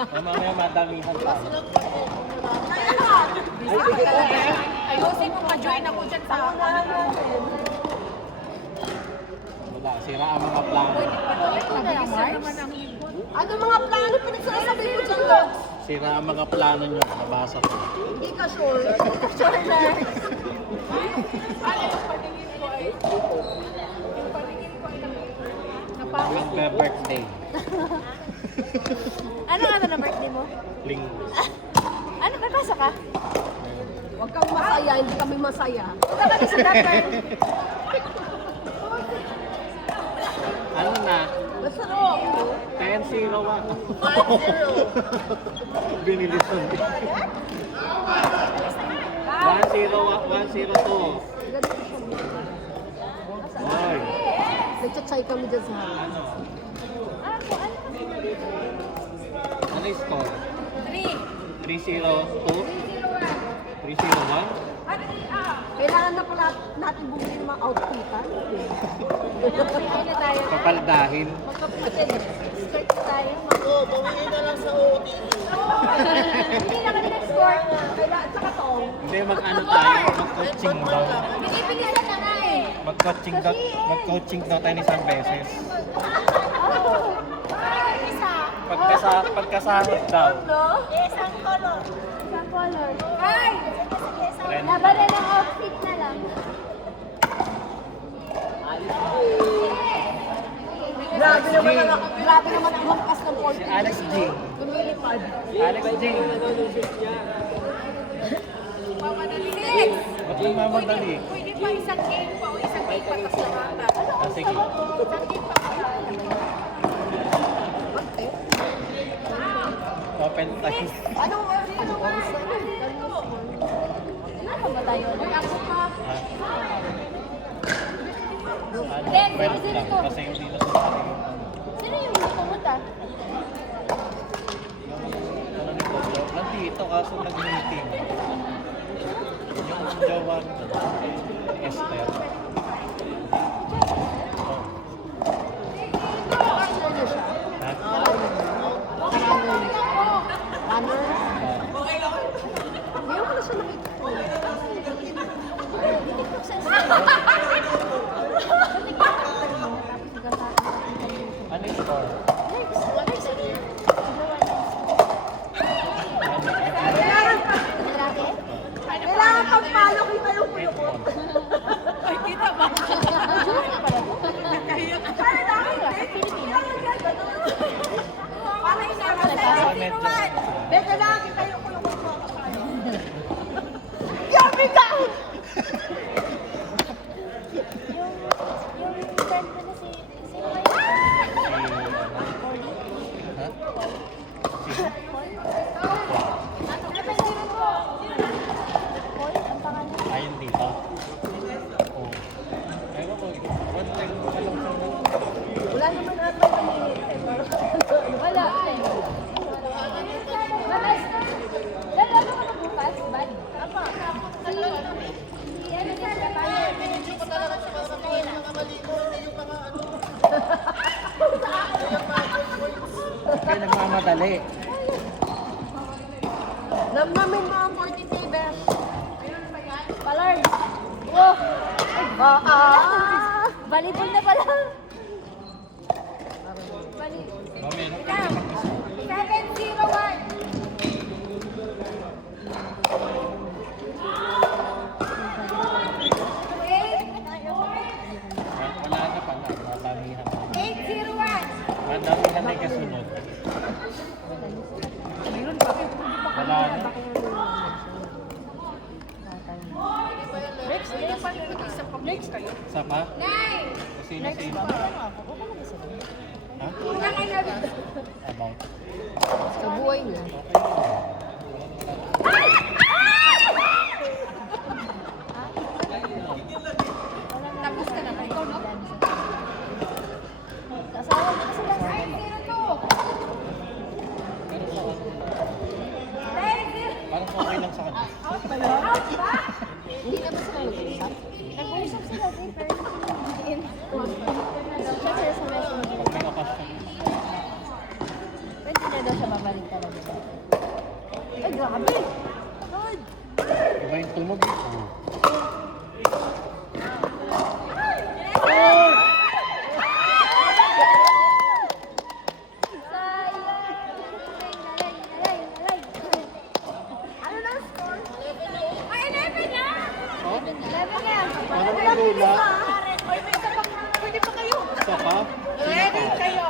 Mamaya madamihan pa. Ayusin mo ma-join ako dyan sa Wala, sira ang mga plano. Ano mga plano pinagsasabi mo dyan, Logs? Sira ang mga plano nyo. Nabasa ko. Hindi ka sure. Sure na. Magbe-birthday. Ano nga na birthday mo? Linggo. Ano, may pasok ka? Huwag kang masaya, hindi kami masaya. Wala ka na sa number. Ano na? Basta ro. 10-0 ako. Binilisan. 1-0, 1-0-2. Ay. Nagchat-chay kami dyan sa harap. Ano? Ako, ano kasi na dito? Ano yung score? 3. 3-0-2? 3-0-1? Kailangan na pala natin bumili ng mga outfitan. Ano na tayo? Papaldahin. Magkapatid. Start na tayo. Oo, bumili na lang sa OTE. Hindi na kami nag-score. Kailangan, tsaka tong. Hindi, mag-ano tayo? Mag-coaching daw. Pinipigilan na nga eh. Mag-coaching daw tayo isang beses. Isa. Pagkasahod daw. Isang color. Isang color. Ay! Trend. Laban na ng outfit na lang. Grabe naman ang hampas ng Si 40. Alex G. Lumilipad. Alex G. Six! Ba't nagmamadali? Pwede pa isang game pa o isang game pa tapos lamata. Ah, sige. Isang game pa. Open time. Anong oras na yun? Ano ba tayo? Ha? Ano? Then, Wait sino lang. to? Kasi hindi na sa akin. Sino yung pumunta? Ano nito? Nandito kaso nag-meeting. Yung jowa ni Esther. Oh. Ano siya? Ha? Runner? Ngayon ko na siya nakita. Ano yung score? Kailangan pagpalo kita yung puyukot. Ay, kita ba? Para inaral Sa medyo. Be, kailangan kita yung puyukot mo. Yummy down! Yung friend ko na sino ba yun? Ha? Ano ba sino ko? Paul, ang pangalan? Ayun dito. Oh. Ewan ko. One time ko lang sa Wala naman ata yung maliit eh. Wala. Lalo ka na bukas, bad? Apa? Ano yan na tayo. Medyo ko talaga sa mga maliko, hindi yung mga ano. Kaya nagmamadali. Namnamin mo ang 40 tables. Palard. Oh! Ah! Volleyball na pala. Mamaya. Ikaw. 7-0-1. Wala na pala. Madamihan. 8-0-1. Madamihan na yung kasunod. Wala na. Next day pa rin isa pa next kayo. Isa pa? 9. Sino? Ha? About. Sa buhay niya. Tapos ka na. Ikaw no? Kasawa mo na sila. 9-0. Parang okay lang sa kanya. Hindi na ba sila nag-usap? Nag-uusap sila, pero nag-chat sila sa messenger. Pag may okasyon. Pwede na daw siya babalik talaga. Lula. Oy, may isa pa. Pwede pa kayo. Isa pa? Ready? Kayo.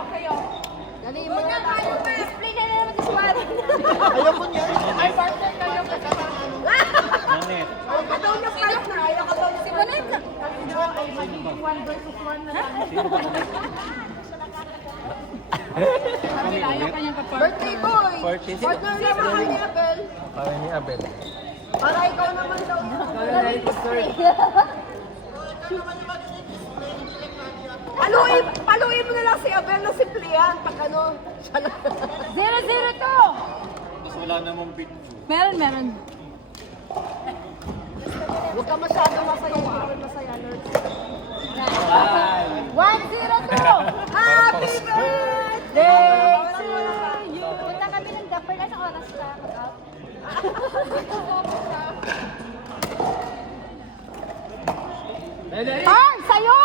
Dali mo na tayo. Display na naman si Suarez. Ayoko niya. Ay, partner kayo. Janet. Ayaw ka daw niya partner. Ayaw ka daw niya Si Bonet na. Ay, magiging 1 versus 1 na lang. Sino ba naman? Sabi na, ayaw kanyang kapatid. Birthday boy. 40. Partner naman ni Abel. Kaya ni Abel. Para ikaw naman daw. Paluin mo na lang si Abel na simplihan. Pag ano, siya na. 0-0 to. Tapos wala namang video. Meron. Huwag ka masyadong masaya. Huwag ka masaya, Lord. 1-0 to. Happy birthday to you. Punta kami ng dapper na sa oras pa. Par, sa'yo!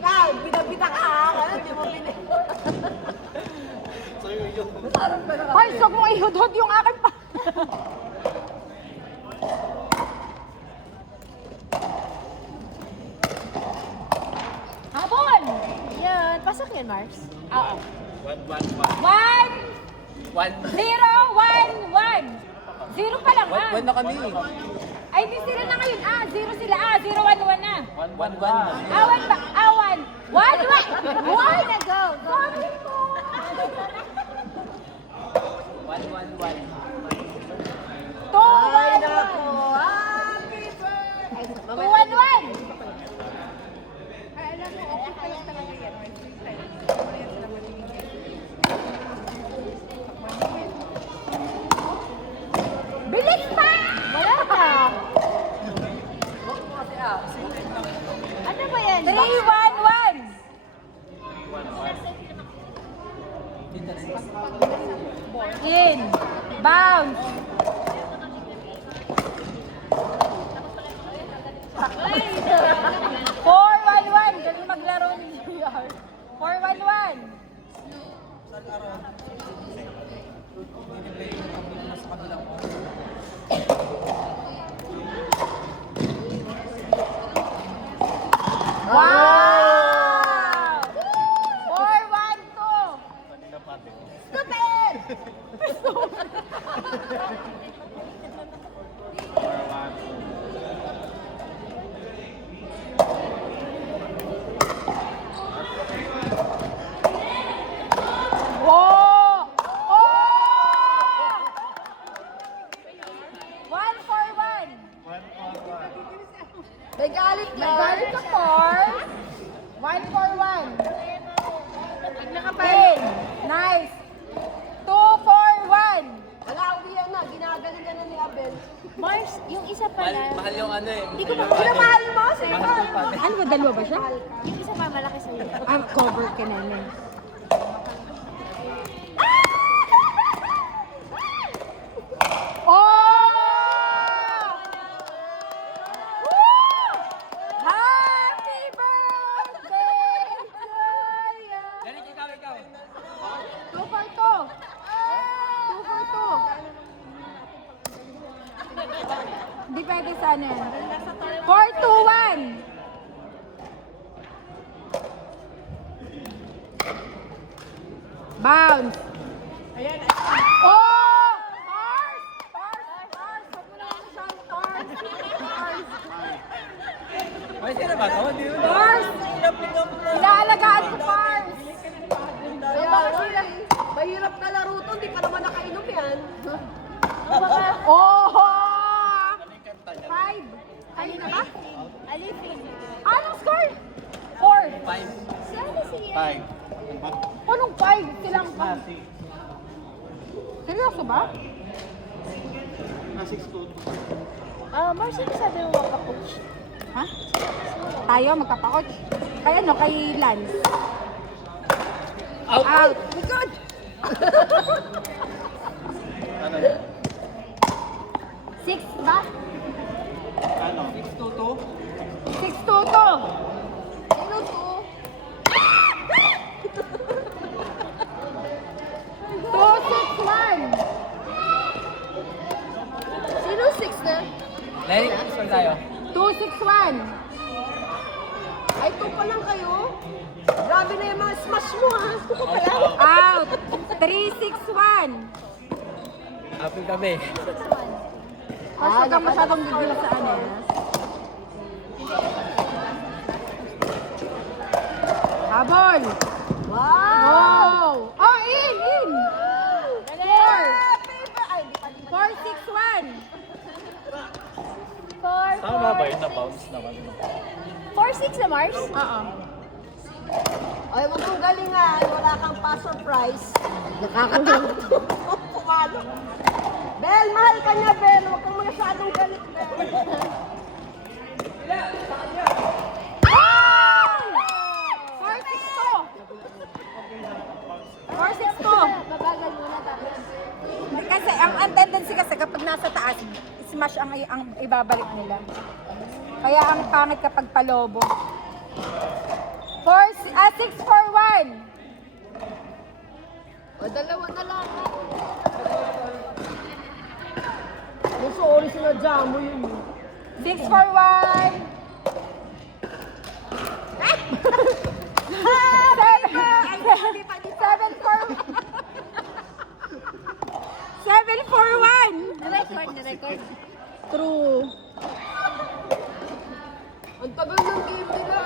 Ay, binabita ka ha. Ano, di mo binabita. Sa'yo yun. Par, sok mo ihudhod yung akin pa. Habol! Yan, pasok yan, Mars. Oo. 1-1-1. 1, 0, 1, 1. 0 pa lang, ah. 1 na kami. Ay, di sila na ngayon. 0 sila. 0, 1, 1 na. 1-1-1. Awan ba? Awan. 1 na go. Sorry po. 1-1-1. 2, 1, 1. Happy birthday. 2, 1, 1. Ay, alam mo, okay pa lang talaga yan. May free time. Wala yan sila mamimigay. Bilis pa! Wala ka. Ano ba yan? 3, 1, 1. In. Bounce. 4-1-1. Galing maglaro ni JR. 4-1-1. Wow! 4-1-2. Stupid! Oh! Oh! 1-4-1. May galit na. Nagalit ka, Cor. 1-4-1. Nakapay. Nice. 2-4-1. Wala, uwihan na. Ginagaling ka na ni Abel. Mars, yung isa pala. Mahal yung ano eh. Hindi ko ba Pinamahal mo? Sige ba? Ano ba, dalawa ba siya? Yung isa pa malaki sa'yo. Cover ka namin. Oh! Woo! Happy birthday to you! Galing ikaw. 2 for 2. 2 for 2. Hindi pwede sana yan. 4-2-1. Bounce. Ayan. Oh! Pars! Pars! Huwag mo naman masyadong pars. Ay, sino ba ito? Hindi mo na. Pars! Inaalagaan ko, Pars. Kaya nga, mahirap na laro to. Hindi pa naman nakainom yan. Oh! 5. Kanina ba? Alipin. Anong score? 4. 5. Sana siya. 5. Anong 5? Silang Seryoso ba? 6-2. Mars, ano sabi mo magka-coach? Ha? Tayo magkapa-coach? Kaya no, kay Lance. Out! Out! Good! Ano yun? 6 ba? Ano? 6-2-2? 6-2 to. Sino to? 2-6-1. Sino 6 na Lenny, score tayo. 2-6-1. Ay, 2 pa lang kayo? Grabe na yung mga smash mo ha. 2 pa lang. Out. 3-6-1. Happy kami. Huwag kang masyadong gigil sa ano. Habol. Wow! Oh! Oh, in! 4. 4-6-1. Tama ba yun? Na-bounce naman. 4-6 na Mars? Oo. Ay, huwag mong galingan. Wala kang pa-surprise. Nakakatakot. Pumalo. Bel, mahal ka niya, Bel. Huwag kang masyadong galit, Bel. 4-6-2. Babagal muna tapos. Kasi ang tendency kasi kapag nasa taas, smash ang ibabalik nila. Kaya ang pangit kapag palobo. 6-4-1. O, dalawa na lang. Oh, sorry, sinadya mo yun. 6-4-1. 7-4-1. Na-record. True. Ang tagal ng game nila.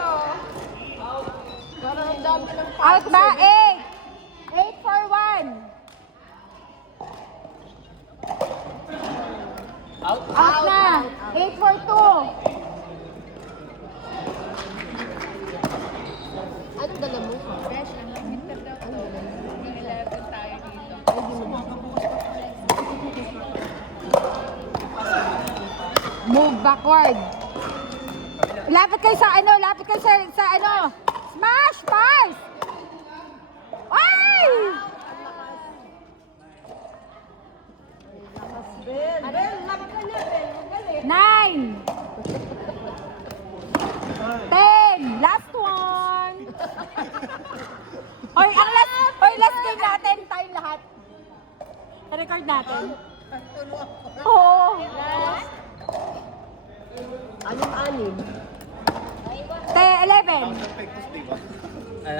Parang ang dami ng Out ba? 8. 8-4-1. Out? Out na. 8-4-2. Anong dala mo? Fresh, ano, winter daw to. Hanggang 11 tayo dito. Move backward. Lapit kayo sa ano, lapit kayo sa ano. Smash, pass! Ay! Bel, Bel, laki ka niya, Bel. Huwag galit. 9. 10. Last one. Hoy, last game natin, tayo lahat. Record natin. Oo. Last. 6-6. 11.